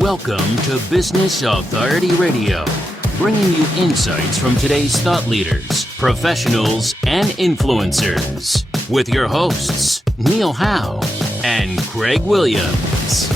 Welcome to Business Authority Radio, bringing you insights from today's thought leaders, professionals, and influencers. With your hosts, Neil Howe and Craig Williams.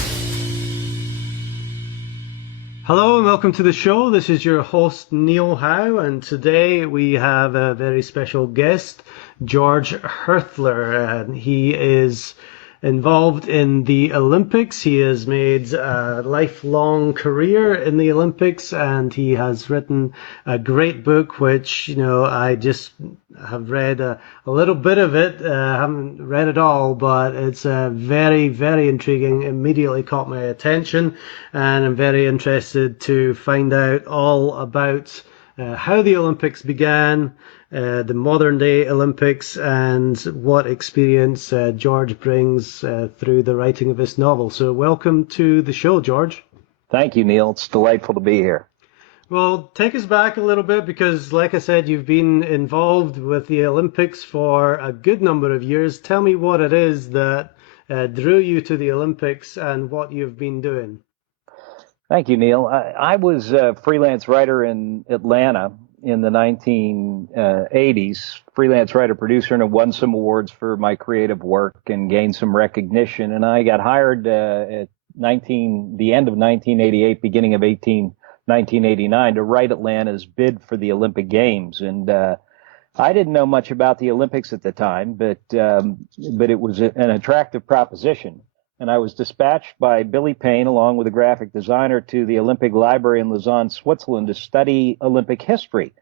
Hello and welcome to the show. This is your host, Neil Howe, and today we have a very special guest, George Hirthler. He is involved in the Olympics. He has made a lifelong career in the Olympics, and he has written a great book, which, I just have read a little bit of it. I haven't read it all, but it's very, very intriguing. Immediately caught my attention, and I'm very interested to find out all about how the Olympics began, the modern day Olympics, and what experience George brings through the writing of this novel. So welcome to the show, George. Thank you, Neil. It's delightful to be here. Well, take us back a little bit because, like I said, you've been involved with the Olympics for a good number of years. Tell me what it is that drew you to the Olympics and what you've been doing. Thank you, Neil. I was a freelance writer in Atlanta in the 1980s, freelance writer, producer, and I won some awards for my creative work and gained some recognition. And I got hired at the end of 1988, beginning of 1989, to write Atlanta's bid for the Olympic Games. And I didn't know much about the Olympics at the time, but it was an attractive proposition. And I was dispatched by Billy Payne, along with a graphic designer, to the Olympic Library in Lausanne, Switzerland, to study Olympic history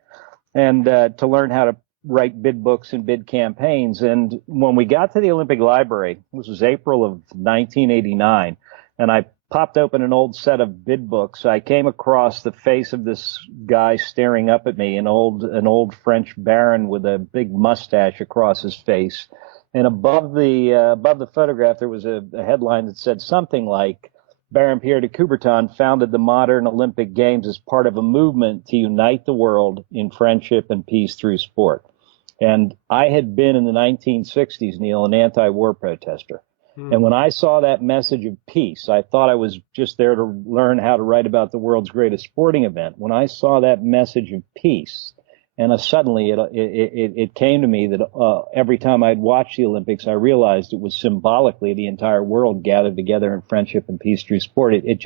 and to learn how to write bid books and bid campaigns. And when we got to the Olympic Library, this was April of 1989, and I popped open an old set of bid books, I came across the face of this guy staring up at me, an old French baron with a big mustache across his face. And above the photograph, there was a headline that said something like, Baron Pierre de Coubertin founded the modern Olympic Games as part of a movement to unite the world in friendship and peace through sport. And I had been in the 1960s, Neil, an anti-war protester. And when I saw that message of peace, I thought I was just there to learn how to write about the world's greatest sporting event. When I saw that message of peace, and suddenly it came to me that every time I'd watch the Olympics, I realized it was symbolically the entire world gathered together in friendship and peace through sport. It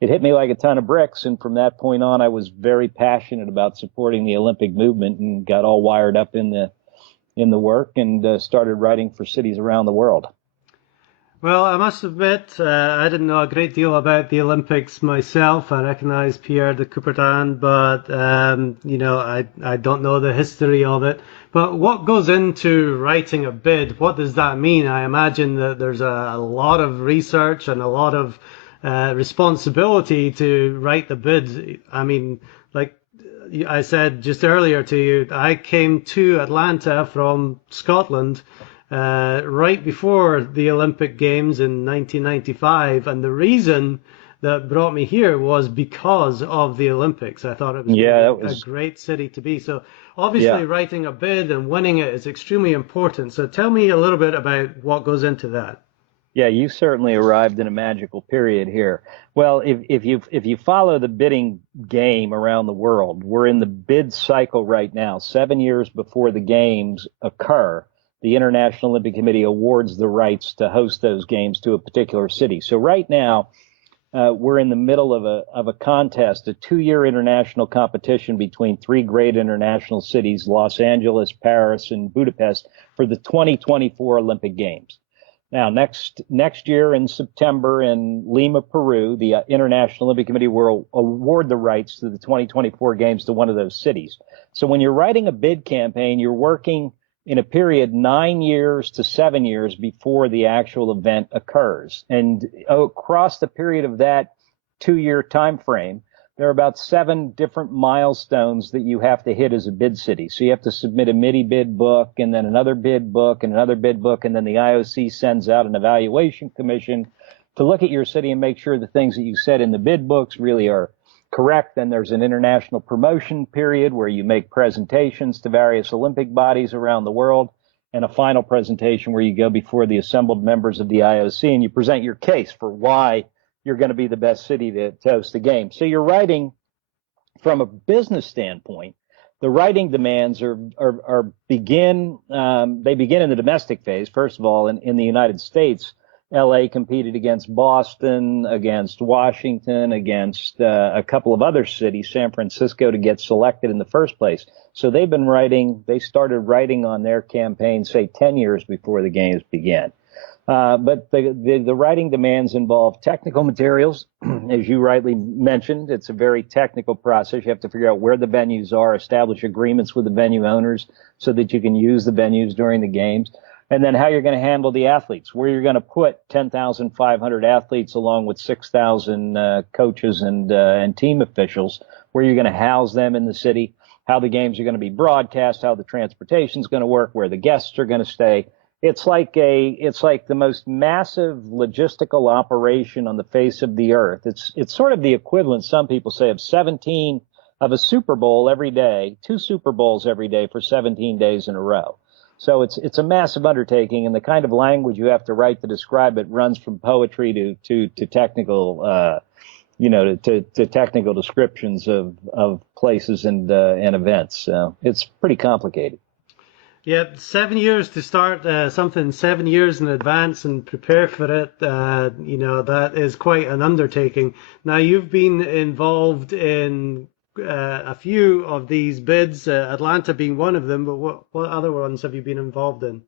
hit me like a ton of bricks. And from that point on, I was very passionate about supporting the Olympic movement and got all wired up in the work and started writing for cities around the world. Well, I must admit, I didn't know a great deal about the Olympics myself. I recognize Pierre de Coubertin, but, I don't know the history of it. But what goes into writing a bid? What does that mean? I imagine that there's a lot of research and a lot of responsibility to write the bid. I mean, like I said just earlier to you, I came to Atlanta from Scotland right before the Olympic Games in 1995, and the reason that brought me here was because of the Olympics. I thought it was a great city to be. So obviously writing a bid and winning it is extremely important. So tell me a little bit about what goes into that. Yeah, you certainly arrived in a magical period here. Well, if you follow the bidding game around the world, we're in the bid cycle right now. 7 years before the games occur, the International Olympic Committee awards the rights to host those games to a particular city. So right now, we're in the middle of a contest, a 2-year international competition between 3 great international cities, Los Angeles, Paris, and Budapest, for the 2024 Olympic Games. Now, next year in September in Lima, Peru, the International Olympic Committee will award the rights to the 2024 Games to one of those cities. So when you're writing a bid campaign, you're working in a period 9 years to 7 years before the actual event occurs. And across the period of that 2-year time frame, there are about 7 different milestones that you have to hit as a bid city. So you have to submit a MIDI bid book, and then another bid book, and another bid book, and then the IOC sends out an evaluation commission to look at your city and make sure the things that you said in the bid books really are correct. Then there's an international promotion period where you make presentations to various Olympic bodies around the world, and a final presentation where you go before the assembled members of the IOC and you present your case for why you're going to be the best city to host the game. So you're writing from a business standpoint. The writing demands begin in the domestic phase. First of all, in the United States, LA competed against Boston, against Washington, against a couple of other cities, San Francisco, to get selected in the first place. So they started writing on their campaign, say, 10 years before the games began. But the writing demands involve technical materials. As you rightly mentioned, it's a very technical process. You have to figure out where the venues are, establish agreements with the venue owners so that you can use the venues during the games, and then how you're going to handle the athletes, where you're going to put 10,500 athletes along with 6,000 coaches and team officials, where you're going to house them in the city, how the games are going to be broadcast, how the transportation is going to work, where the guests are going to stay. It's like the most massive logistical operation on the face of the earth. It's sort of the equivalent, some people say, of a Super Bowl every day, 2 Super Bowls every day for 17 days in a row. So it's a massive undertaking, and the kind of language you have to write to describe it runs from poetry to technical to technical descriptions of places and events. So it's pretty complicated. Yeah, 7 years to start something 7 years in advance and prepare for it, that is quite an undertaking. Now, you've been involved in a few of these bids, Atlanta being one of them, but what other ones have you been involved in?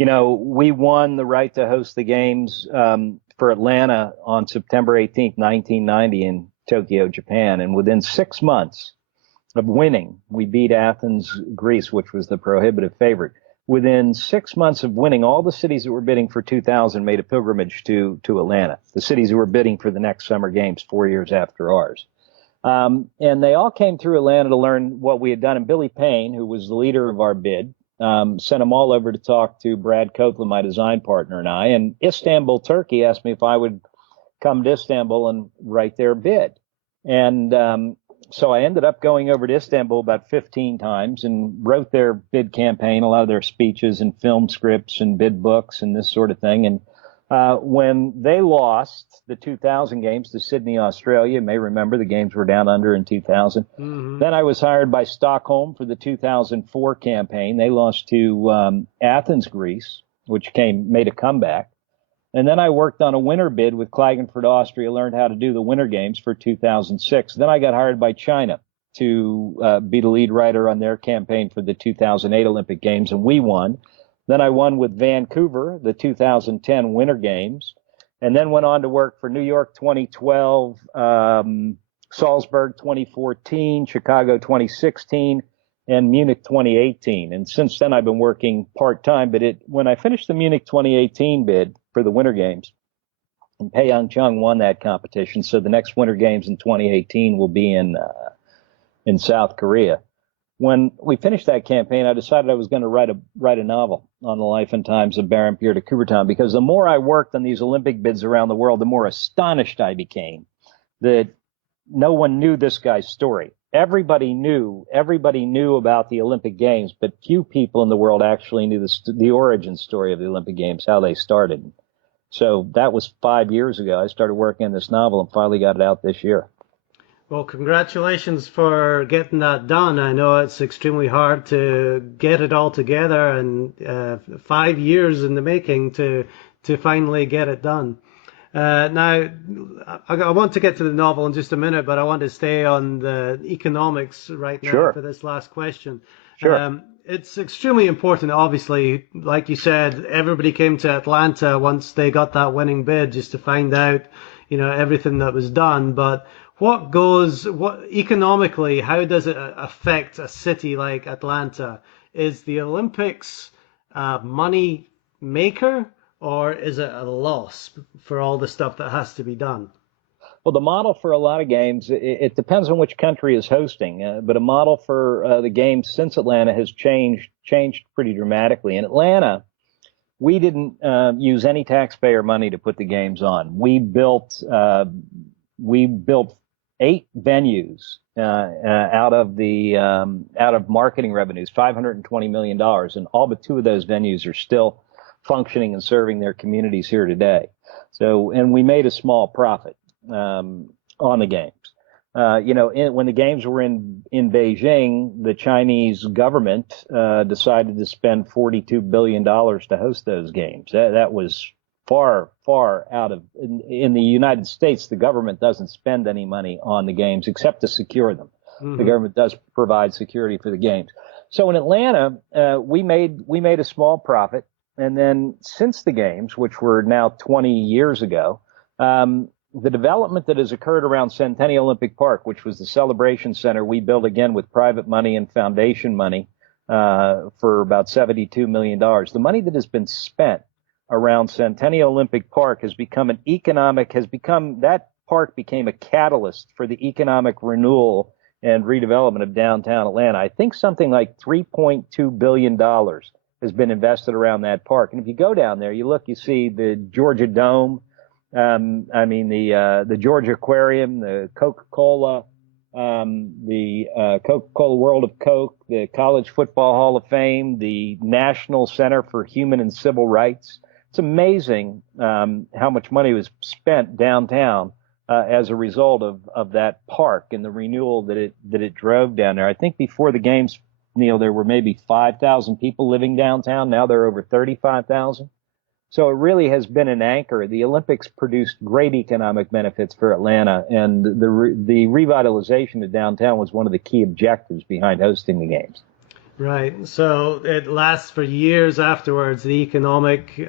We won the right to host the games for Atlanta on September 18th, 1990 in Tokyo, Japan, and within 6 months of winning, we beat Athens, Greece, which was the prohibitive favorite. Within 6 months of winning, all the cities that were bidding for 2000 made a pilgrimage to Atlanta. The cities who were bidding for the next summer games 4 years after ours. And they all came through Atlanta to learn what we had done. And Billy Payne, who was the leader of our bid, sent them all over to talk to Brad Copeland, my design partner, and I. And Istanbul, Turkey, asked me if I would come to Istanbul and write their bid. And so I ended up going over to Istanbul about 15 times and wrote their bid campaign, a lot of their speeches and film scripts and bid books and this sort of thing. And when they lost the 2000 games to Sydney, Australia, you may remember the games were down under in 2000. Mm-hmm. Then I was hired by Stockholm for the 2004 campaign. They lost to Athens, Greece, which made a comeback. And then I worked on a winter bid with Klagenfurt, Austria, learned how to do the winter games for 2006. Then I got hired by China to be the lead writer on their campaign for the 2008 Olympic Games, and we won. Then I won with Vancouver, the 2010 Winter Games, and then went on to work for New York 2012, Salzburg 2014, Chicago 2016, and Munich 2018. And since then, I've been working part-time. But when I finished the Munich 2018 bid for the Winter Games, and Pyeongchang won that competition, so the next Winter Games in 2018 will be in South Korea. When we finished that campaign, I decided I was going to write a novel on the life and times of Baron Pierre de Coubertin, because the more I worked on these Olympic bids around the world, the more astonished I became that no one knew this guy's story. Everybody knew about the Olympic Games, but few people in the world actually knew the origin story of the Olympic Games, how they started. So that was 5 years ago. I started working on this novel and finally got it out this year. Well, congratulations for getting that done. I know it's extremely hard to get it all together, and 5 years in the making to finally get it done. Now, I want to get to the novel in just a minute, but I want to stay on the economics right now. Sure. For this last question. Sure. It's extremely important, obviously. Like you said, everybody came to Atlanta once they got that winning bid just to find out, everything that was done. But what economically, how does it affect a city like Atlanta? Is the Olympics a money maker, or is it a loss for all the stuff that has to be done? Well, the model for a lot of games, it depends on which country is hosting, but a model for the games since Atlanta has changed pretty dramatically. In Atlanta, we didn't use any taxpayer money to put the games on. We built 8 venues out of marketing revenues, $520 million, and all but 2 of those venues are still functioning and serving their communities here today. So, and we made a small profit. on the games. When the games were in Beijing, the Chinese government decided to spend $42 billion to host those games. That was far, far out of. In the United States, the government doesn't spend any money on the games except to secure them. Mm-hmm. The government does provide security for the games. So in Atlanta, we made a small profit, and then since the games, which were now 20 years ago, the development that has occurred around Centennial Olympic Park, which was the celebration center we built again with private money and foundation money for about $72 million. The money that has been spent around Centennial Olympic Park that park became a catalyst for the economic renewal and redevelopment of downtown Atlanta. I think something like $3.2 billion has been invested around that park. And if you go down there, you see the Georgia Dome, the Georgia Aquarium, the Coca-Cola, the Coca-Cola World of Coke, the College Football Hall of Fame, the National Center for Human and Civil Rights. It's amazing how much money was spent downtown as a result of that park and the renewal that it drove down there. I think before the games, Neil, there were maybe 5,000 people living downtown. Now there are over 35,000. So it really has been an anchor. The Olympics produced great economic benefits for Atlanta, and the revitalization of downtown was one of the key objectives behind hosting the games. Right. So it lasts for years afterwards. The economic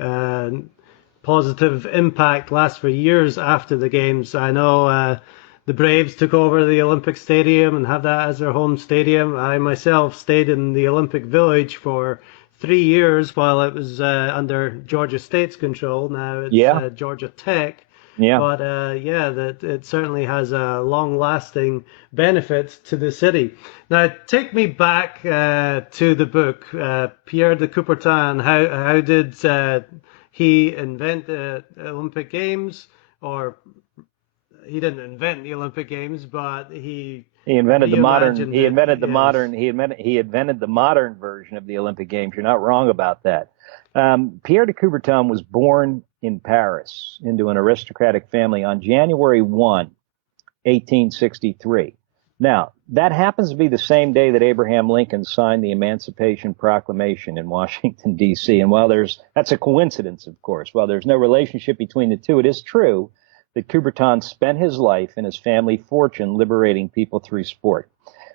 positive impact lasts for years after the games. I know the Braves took over the Olympic Stadium and have that as their home stadium. I myself stayed in the Olympic Village for 3 years while it was under Georgia State's control. Now it's Georgia Tech. Yeah. But that it certainly has a long-lasting benefit to the city. Now, take me back to the book, Pierre de Coubertin. How did he invent the Olympic Games? Or he didn't invent the Olympic Games, but he invented the modern. He invented the modern. He invented the modern version of the Olympic Games. You're not wrong about that. Pierre de Coubertin was born in Paris into an aristocratic family on January 1, 1863. Now, that happens to be the same day that Abraham Lincoln signed the Emancipation Proclamation in Washington, D.C. And that's a coincidence, of course. While there's no relationship between the two, it is true that Coubertin spent his life and his family fortune liberating people through sport.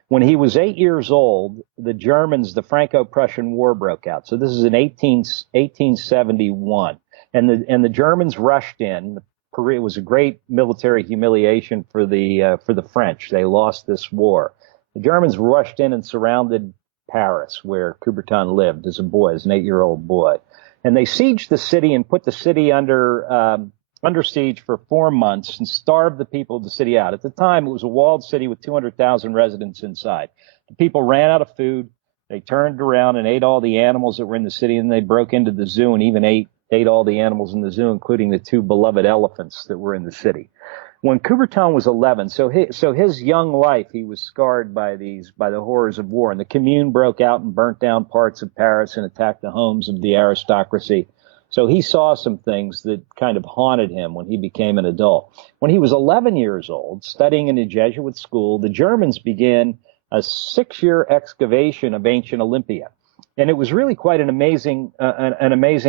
When he was 8 years old, the Franco-Prussian War broke out. So this is in 1871. And the Germans rushed in. It was a great military humiliation for the French. They lost this war. The Germans rushed in and surrounded Paris, where Coubertin lived as an 8-year-old boy. And they sieged the city and put the city under siege for 4 months and starved the people of the city out. At the time, it was a walled city with 200,000 residents inside. The people ran out of food. They turned around and ate all the animals that were in the city, and they broke into the zoo and even ate all the animals in the zoo, including the 2 beloved elephants that were in the city. When Coubertin was 11, so his young life, he was scarred by the horrors of war, and the Commune broke out and burnt down parts of Paris and attacked the homes of the aristocracy. So he saw some things that kind of haunted him when he became an adult. When he was 11 years old, studying in a Jesuit school, the Germans began a 6-year excavation of ancient Olympia. And it was really quite an amazing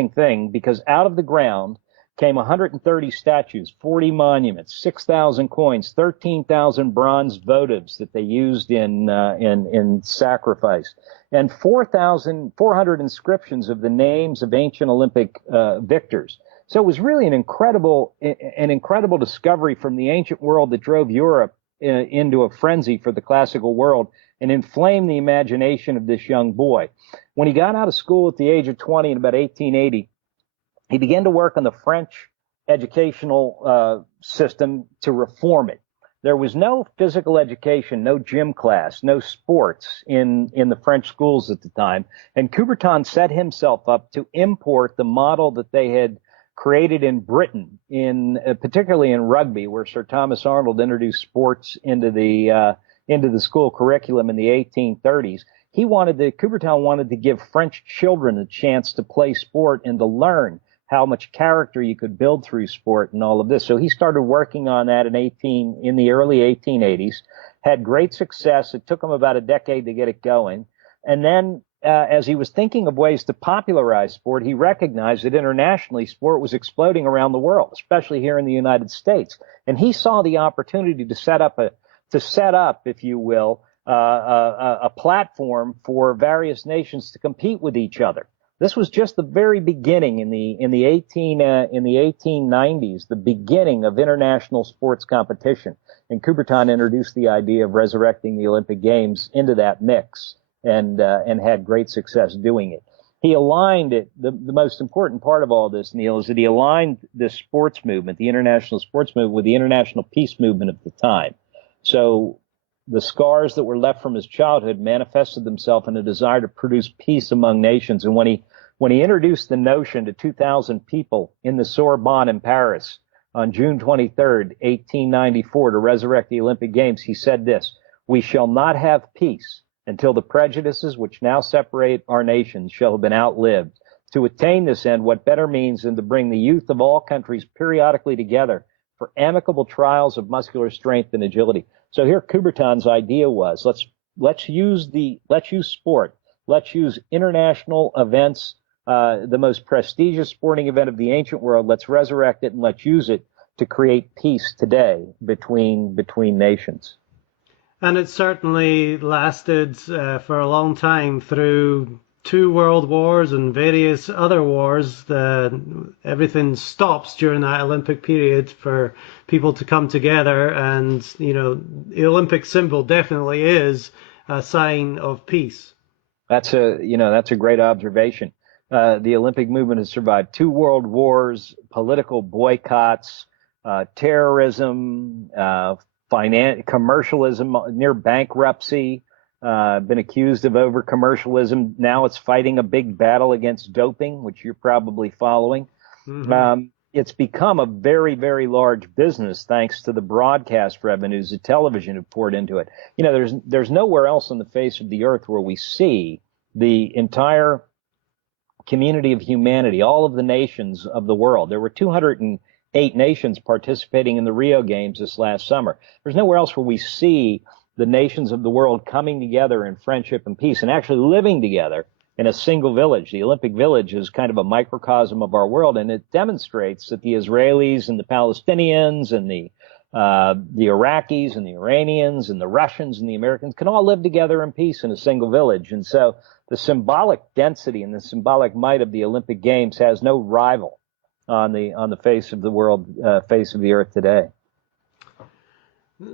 thing, because out of the ground came 130 statues, 40 monuments, 6,000 coins, 13,000 bronze votives that they used in sacrifice, and 400 inscriptions of the names of ancient Olympic victors. So it was really an incredible discovery from the ancient world that drove Europe into a frenzy for the classical world and inflamed the imagination of this young boy. When he got out of school at the age of 20 in about 1880, he began to work on the French educational system to reform it. There was no physical education, no gym class, no sports in the French schools at the time. And Coubertin set himself up to import the model that they had created in Britain, particularly in rugby, where Sir Thomas Arnold introduced sports into the school curriculum in the 1830s. Coubertin wanted to give French children a chance to play sport and to learn how much character you could build through sport and all of this. So he started working on that in the early 1880s, had great success. It took him about a decade to get it going. And then as he was thinking of ways to popularize sport, he recognized that internationally sport was exploding around the world, especially here in the United States. And he saw the opportunity to set up, if you will, a platform for various nations to compete with each other. This was just the very beginning in the 1890s, the beginning of international sports competition. And Coubertin introduced the idea of resurrecting the Olympic Games into that mix, and had great success doing it. He aligned it. The most important part of all this, Neil, is that he aligned the sports movement, the international sports movement, with the international peace movement of the time. So the scars that were left from his childhood manifested themselves in a desire to produce peace among nations. And when he introduced the notion to 2,000 people in the Sorbonne in Paris on June 23rd, 1894, to resurrect the Olympic Games, he said this: "We shall not have peace until the prejudices which now separate our nations shall have been outlived. To attain this end, what better means than to bring the youth of all countries periodically together for amicable trials of muscular strength and agility." So here Coubertin's idea was, let's use sport. Let's use international events, the most prestigious sporting event of the ancient world. Let's resurrect it and let's use it to create peace today between nations. And it certainly lasted for a long time through 2 world wars and various other wars. Everything stops during that Olympic period for people to come together. And, the Olympic symbol definitely is a sign of peace. That's a great observation. The Olympic movement has survived 2 world wars, political boycotts, terrorism, commercialism, near bankruptcy, been accused of over commercialism. Now it's fighting a big battle against doping, which you're probably following. Mm-hmm. It's become a very, very large business thanks to the broadcast revenues that television have poured into it. There's nowhere else on the face of the earth where we see the entire community of humanity, all of the nations of the world. There were 208 nations participating in the Rio Games this last summer. There's nowhere else where we see the nations of the world coming together in friendship and peace and actually living together in a single village. The Olympic Village is kind of a microcosm of our world, and it demonstrates that the Israelis and the Palestinians and the Iraqis and the Iranians and the Russians and the Americans can all live together in peace in a single village. And so the symbolic density and the symbolic might of the Olympic Games has no rival on the face of the world, face of the earth today.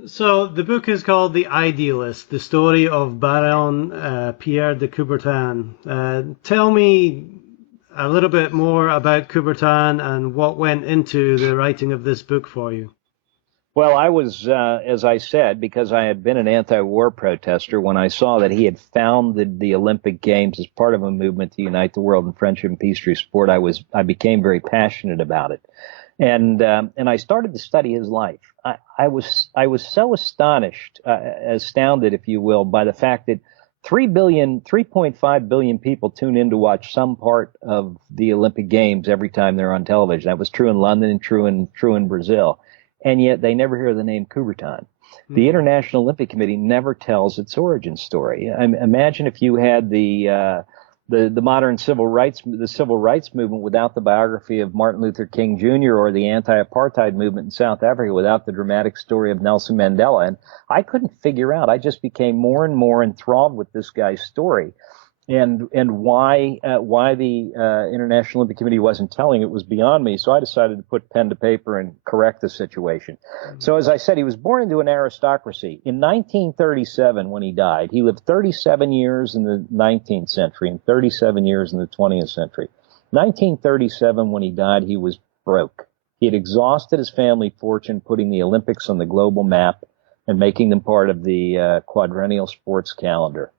So the book is called The Idealist, the story of Baron Pierre de Coubertin. Tell me a little bit more about Coubertin and what went into the writing of this book for you. Well, I was, as I said, because I had been an anti-war protester, when I saw that he had founded the Olympic Games as part of a movement to unite the world in friendship and peace through sport, I became very passionate about it. And I started to study his life. I was so astounded, if you will, by the fact that 3.5 billion people tune in to watch some part of the Olympic Games every time they're on television. That was true in London and true in Brazil. And yet they never hear the name Coubertin. The International Olympic Committee never tells its origin story. Imagine if you had the modern civil rights movement without the biography of Martin Luther King Jr. or the anti-apartheid movement in South Africa without the dramatic story of Nelson Mandela. And I couldn't figure out. I just became more and more enthralled with this guy's story. And why the International Olympic Committee wasn't telling it was beyond me. So I decided to put pen to paper and correct the situation. So as I said, he was born into an aristocracy. In 1937, when he died, he lived 37 years in the 19th century and 37 years in the 20th century. 1937, when he died, he was broke. He had exhausted his family fortune putting the Olympics on the global map and making them part of the quadrennial sports calendar.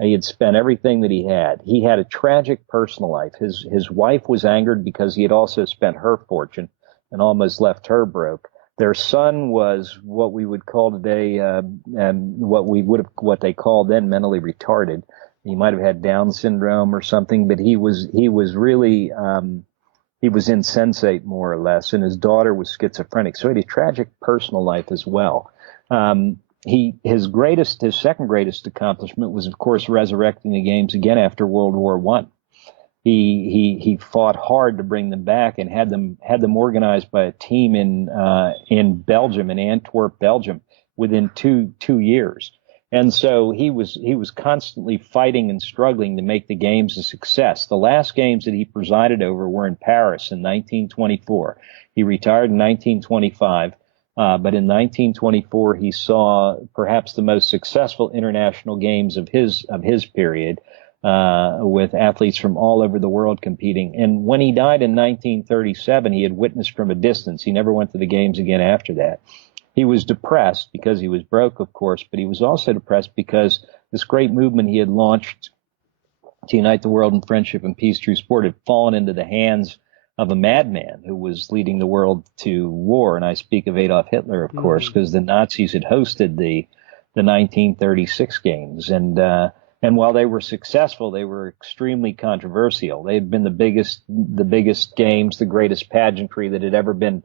He had spent everything that he had. He had a tragic personal life. His wife was angered because he had also spent her fortune and almost left her broke. Their son was what we would call today, what they called then mentally retarded. He might have had Down syndrome or something, but he was really he was insensate, more or less, and his daughter was schizophrenic. So he had a tragic personal life as well. His second greatest accomplishment was, of course, resurrecting the games again after World War I. He fought hard to bring them back and had them organized by a team in Belgium, in Antwerp, Belgium, within two years. And so he was constantly fighting and struggling to make the games a success. The last games that he presided over were in Paris in 1924. He retired in 1925. But in 1924, he saw perhaps the most successful international games of his period, with athletes from all over the world competing. And when he died in 1937, he had witnessed from a distance. He never went to the games again after that. He was depressed because he was broke, of course, but he was also depressed because this great movement he had launched to unite the world in friendship and peace through sport had fallen into the hands of a madman who was leading the world to war. And I speak of Adolf Hitler, of course, because the Nazis had hosted the 1936 games. And while they were successful, they were extremely controversial. They had been the biggest games, the greatest pageantry that had ever been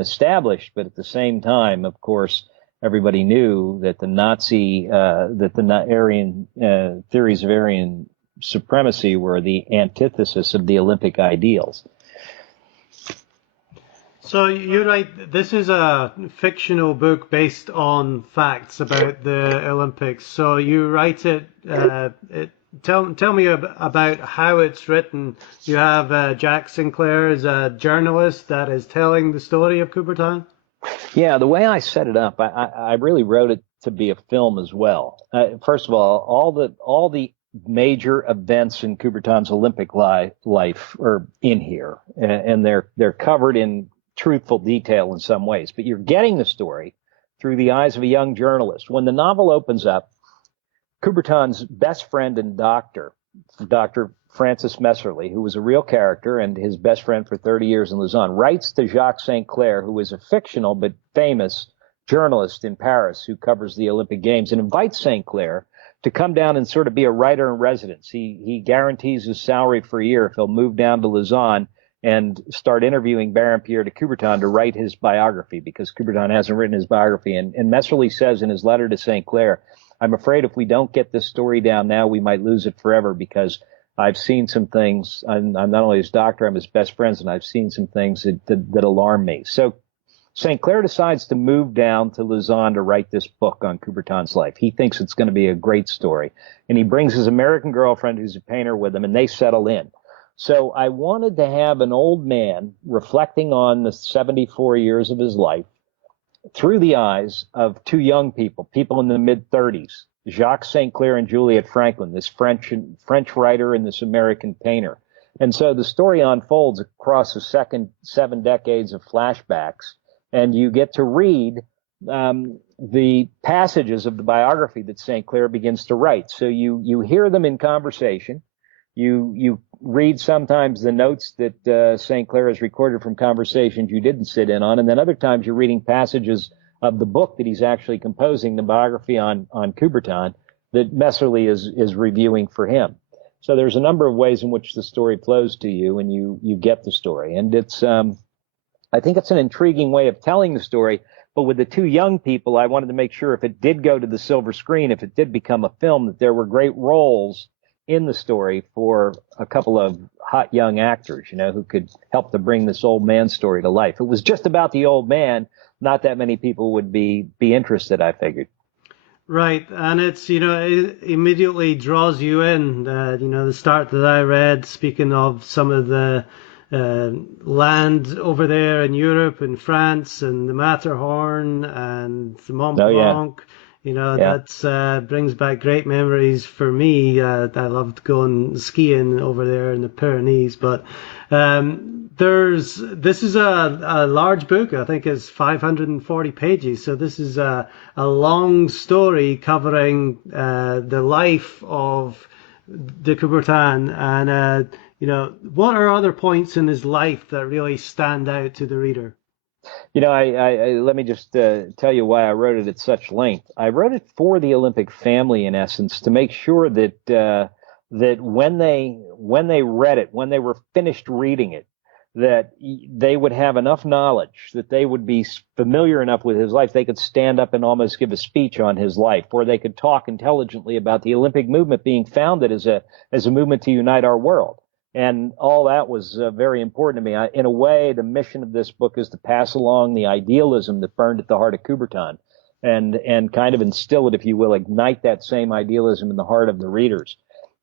established. But at the same time, of course, everybody knew that the Aryan theories of Aryan supremacy were the antithesis of the Olympic ideals. So you're right. This is a fictional book based on facts about the Olympics. So you write it. Tell me about how it's written. You have Jack Sinclair as a journalist that is telling the story of Coubertin. Yeah, the way I set it up, I really wrote it to be a film as well. First of all the major events in Coubertin's Olympic life are in here, and they're covered in truthful detail in some ways, but you're getting the story through the eyes of a young journalist. When the novel opens up, Coubertin's best friend and doctor, Dr. Francis Messerly, who was a real character and his best friend for 30 years in Lausanne, writes to Jacques St. Clair, who is a fictional but famous journalist in Paris who covers the Olympic Games, and invites St. Clair to come down and sort of be a writer in residence. He guarantees his salary for a year if he'll move down to Lausanne and start interviewing Baron Pierre de Coubertin to write his biography, because Coubertin hasn't written his biography. And Messerly says in his letter to St. Clair, I'm afraid if we don't get this story down now, we might lose it forever, because I've seen some things. I'm not only his doctor, I'm his best friends, and I've seen some things that alarm me. So St. Clair decides to move down to Lausanne to write this book on Coubertin's life. He thinks it's going to be a great story. And he brings his American girlfriend, who's a painter, with him, and they settle in. So I wanted to have an old man reflecting on the 74 years of his life through the eyes of two young people in the mid-30s, Jacques St. Clair and Juliette Franklin, this French writer and this American painter. And so the story unfolds across the second 7 decades of flashbacks, and you get to read the passages of the biography that St. Clair begins to write. So you hear them in conversation. You read sometimes the notes that St. Clair has recorded from conversations you didn't sit in on, and then other times you're reading passages of the book that he's actually composing, the biography on Coubertin, that Messerly is reviewing for him. So there's a number of ways in which the story flows to you, and you get the story. And it's I think it's an intriguing way of telling the story. But with the two young people, I wanted to make sure if it did go to the silver screen, if it did become a film, that there were great roles in the story for a couple of hot young actors, who could help to bring this old man story to life. If it was just about the old man, not that many people would be interested, I figured. Right, and it's, it immediately draws you in. The start that I read, speaking of some of the land over there in Europe and France and the Matterhorn and the Mont Blanc. That brings back great memories for me. I loved going skiing over there in the Pyrenees. But this is a large book. I think it's 540 pages. So this is a long story covering the life of de Coubertin. And, what are other points in his life that really stand out to the reader? I let me just tell you why I wrote it at such length. I wrote it for the Olympic family, in essence, to make sure that when they read it, when they were finished reading it, that they would have enough knowledge, that they would be familiar enough with his life, they could stand up and almost give a speech on his life, or they could talk intelligently about the Olympic movement being founded as a movement to unite our world. And all that was very important to me. In a way, the mission of this book is to pass along the idealism that burned at the heart of Coubertin and kind of instill it, if you will, ignite that same idealism in the heart of the readers.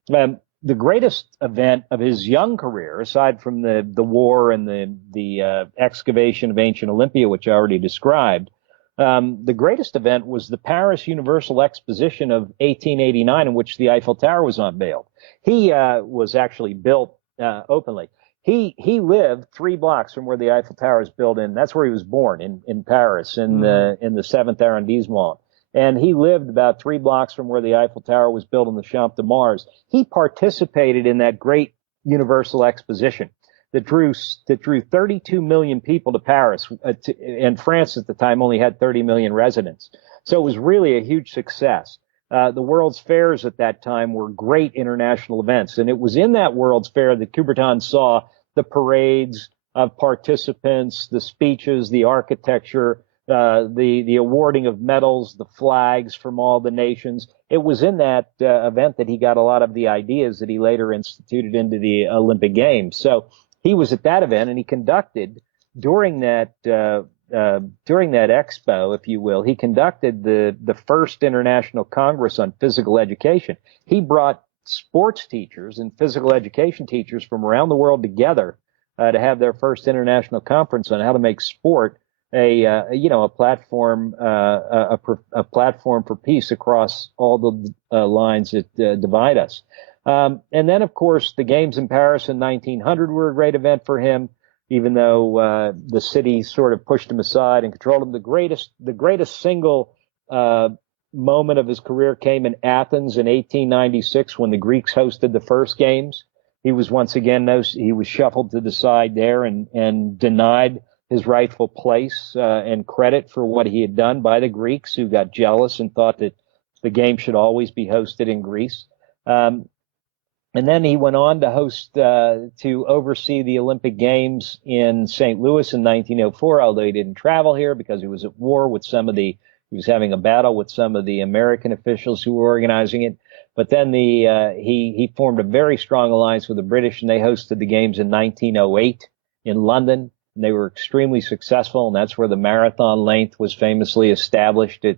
The greatest event of his young career, aside from the war and the excavation of ancient Olympia, which I already described, the greatest event was the Paris Universal Exposition of 1889, in which the Eiffel Tower was unveiled. He was actually built openly. He lived 3 blocks from where the Eiffel Tower is built in. That's where he was born, in Paris, in the 7th arrondissement. And he lived about 3 blocks from where the Eiffel Tower was built in the Champ de Mars. He participated in that great Universal Exposition that drew 32 million people to Paris. And France at the time only had 30 million residents. So it was really a huge success. The World's Fairs at that time were great international events. And it was in that World's Fair that Coubertin saw the parades of participants, the speeches, the architecture, the awarding of medals, the flags from all the nations. It was in that event that he got a lot of the ideas that he later instituted into the Olympic Games. So he was at that event, and he conducted during that expo, if you will, he conducted the first International Congress on Physical Education. He brought sports teachers and physical education teachers from around the world together to have their first international conference on how to make sport a platform for peace across all the lines that divide us. And then, of course, the Games in Paris in 1900 were a great event for him, even though the city sort of pushed him aside and controlled him. The greatest single moment of his career came in Athens in 1896 when the Greeks hosted the first Games. He was once again he was shuffled to the side there and denied his rightful place and credit for what he had done by the Greeks, who got jealous and thought that the game should always be hosted in Greece. And then he went on to oversee the Olympic Games in St. Louis in 1904, although he didn't travel here because he was at war with he was having a battle with some of the American officials who were organizing it. But then he formed a very strong alliance with the British, and they hosted the Games in 1908 in London. And they were extremely successful, and that's where the marathon length was famously established at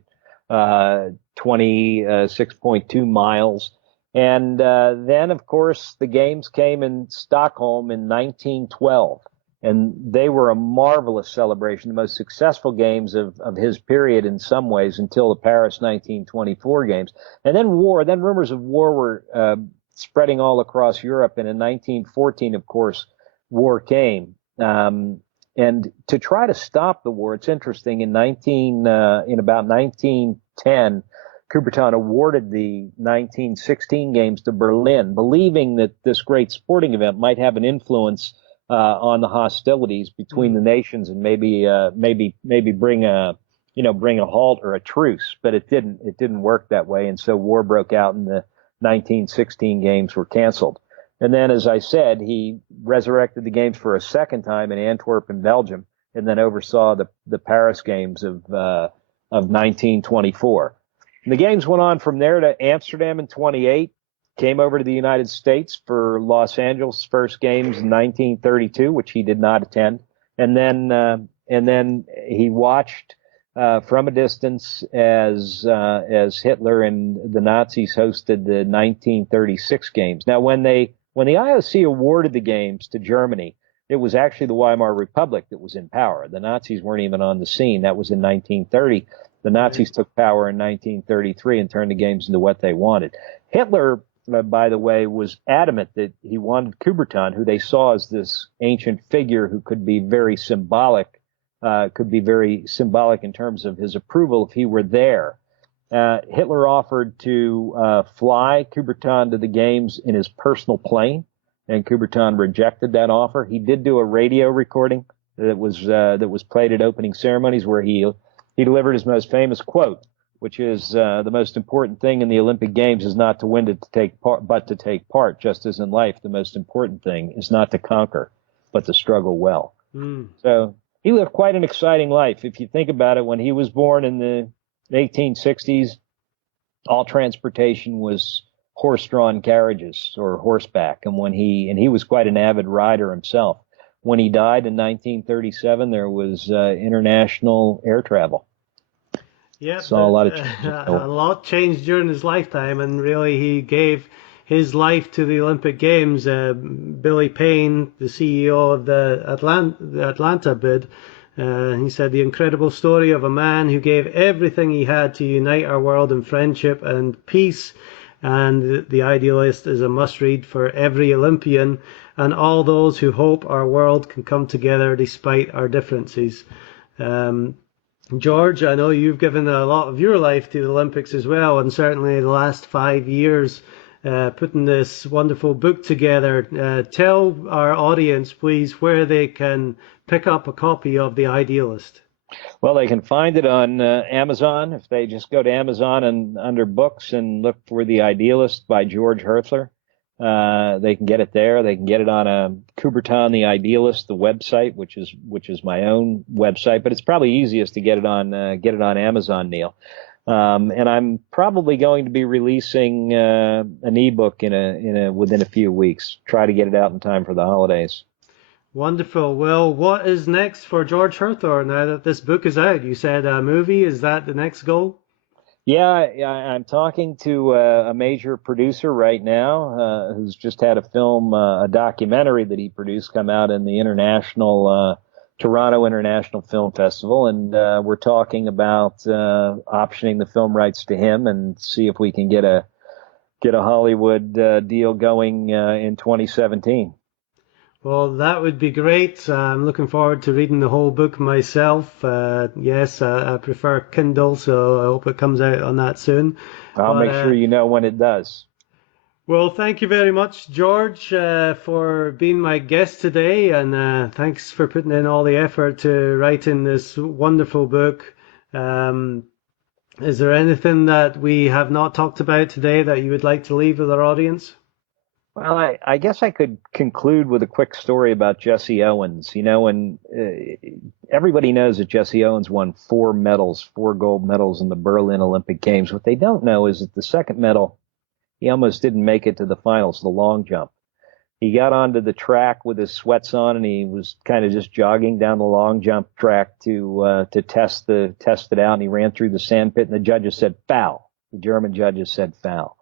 26.2 miles. And then, of course, the Games came in Stockholm in 1912, and they were a marvelous celebration, the most successful Games of his period in some ways until the Paris 1924 Games. And then rumors of war were spreading all across Europe, and in 1914, of course, war came. And to try to stop the war, it's interesting. In about 1910, Coubertin awarded the 1916 Games to Berlin, believing that this great sporting event might have an influence on the hostilities between the nations and maybe bring a halt or a truce. But it didn't work that way, and so war broke out, and the 1916 Games were canceled. And then, as I said, he resurrected the Games for a second time in Antwerp in Belgium, and then oversaw the Paris Games of 1924. And the Games went on from there to Amsterdam in 28, came over to the United States for Los Angeles' first Games in 1932, which he did not attend. And then he watched from a distance as Hitler and the Nazis hosted the 1936 Games. Now, when the IOC awarded the Games to Germany, it was actually the Weimar Republic that was in power. The Nazis weren't even on the scene. That was in 1930. The Nazis took power in 1933 and turned the Games into what they wanted. Hitler, by the way, was adamant that he wanted Coubertin, who they saw as this ancient figure who could be very symbolic in terms of his approval if he were there. Hitler offered to fly Coubertin to the Games in his personal plane, and Coubertin rejected that offer. He did do a radio recording that was played at opening ceremonies where he delivered his most famous quote, which is the most important thing in the Olympic Games is not to win but to take part, just as in life the most important thing is not to conquer, but to struggle well. Mm. So he lived quite an exciting life. If you think about it, when he was born in the 1860s, all transportation was horse-drawn carriages or horseback. And he was quite an avid rider himself. When he died in 1937, there was international air travel. Yeah, Saw a lot of changes. a lot changed during his lifetime, and really he gave his life to the Olympic Games. Billy Payne, the CEO of the Atlanta bid, he said the incredible story of a man who gave everything he had to unite our world in friendship and peace. And the Idealist is a must-read for every Olympian and all those who hope our world can come together despite our differences. George, I know you've given a lot of your life to the Olympics as well, and certainly the last 5 years putting this wonderful book together. Tell our audience, please, where they can pick up a copy of The Idealist. Well, they can find it on Amazon. If they just go to Amazon and under books and look for The Idealist by George Hirthler, they can get it there. They can get it on Coubertin, The Idealist, the website, which is my own website. But it's probably easiest to get it on Amazon, Neil. And I'm probably going to be releasing an ebook within a few weeks. Try to get it out in time for the holidays. Wonderful. Well, what is next for George Hirthler now that this book is out? You said a movie. Is that the next goal? Yeah, I'm talking to a major producer right now who's just had a documentary that he produced come out in the Toronto International Film Festival, and we're talking about optioning the film rights to him and see if we can get a Hollywood deal going in 2017. Well, that would be great. I'm looking forward to reading the whole book myself. Yes, I prefer Kindle, so I hope it comes out on that soon. I'll make sure you know when it does. Well, thank you very much, George, for being my guest today, and thanks for putting in all the effort to writing this wonderful book. Is there anything that we have not talked about today that you would like to leave with our audience? Well, I guess I could conclude with a quick story about Jesse Owens. You know, and everybody knows that Jesse Owens won 4 gold medals in the Berlin Olympic Games. What they don't know is that the second medal, he almost didn't make it to the finals, the long jump. He got onto the track with his sweats on, and he was kind of just jogging down the long jump track to test it out. And he ran through the sand pit, and the judges said foul. The German judges said foul.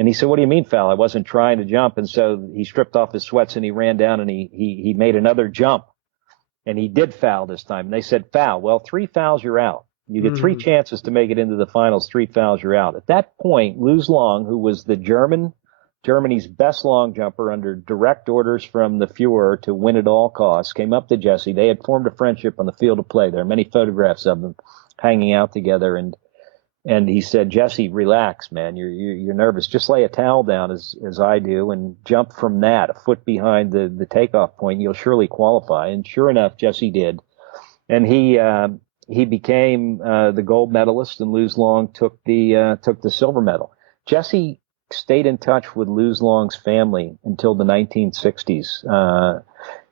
And he said, "What do you mean foul? I wasn't trying to jump." And so he stripped off his sweats and he ran down and he made another jump, and he did foul this time. And they said foul. Well, 3 fouls, you're out. You get 3 chances to make it into the finals. 3 fouls, you're out. At that point, Luz Long, who was the Germany's best long jumper under direct orders from the Fuhrer to win at all costs, came up to Jesse. They had formed a friendship on the field of play. There are many photographs of them hanging out together, and he said, "Jesse, relax, man. You're nervous. Just lay a towel down as I do and jump from that, a foot behind the takeoff point. You'll surely qualify." And sure enough, Jesse did. And he became the gold medalist, and Luz Long took the silver medal. Jesse stayed in touch with Luz Long's family until the 1960s.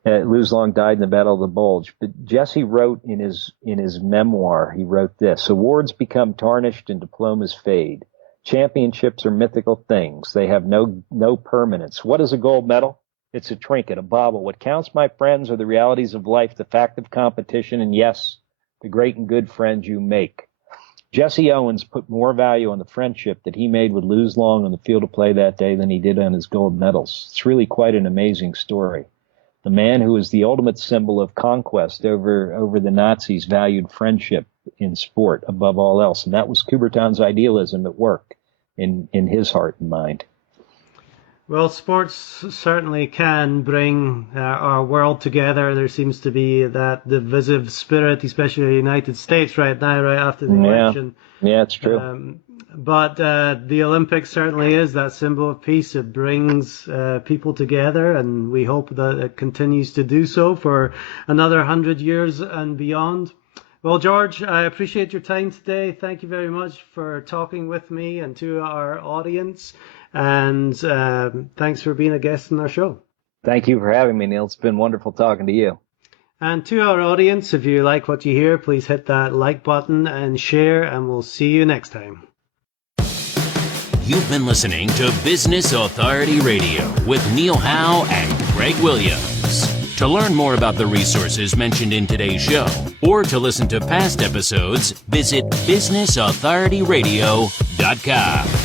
Luz Long died in the Battle of the Bulge. But Jesse wrote in his memoir, he wrote this: "Awards become tarnished and diplomas fade. Championships are mythical things. They have no permanence. What is a gold medal? It's a trinket, a bauble. What counts, my friends, are the realities of life, the fact of competition, and yes, the great and good friends you make." Jesse Owens put more value on the friendship that he made with Luz Long on the field of play that day than he did on his gold medals. It's really quite an amazing story. The man who is the ultimate symbol of conquest over the Nazis valued friendship in sport above all else. And that was Coubertin's idealism at work in his heart and mind. Well, sports certainly can bring our world together. There seems to be that divisive spirit, especially in the United States right now, right after the election. Yeah, it's true. But the Olympics certainly is that symbol of peace. It brings people together, and we hope that it continues to do so for another 100 years and beyond. Well, George, I appreciate your time today. Thank you very much for talking with me and to our audience. And thanks for being a guest on our show. Thank you for having me, Neil. It's been wonderful talking to you. And to our audience, if you like what you hear, please hit that like button and share, and we'll see you next time. You've been listening to Business Authority Radio with Neil Howe and Greg Williams. To learn more about the resources mentioned in today's show, or to listen to past episodes, visit businessauthorityradio.com.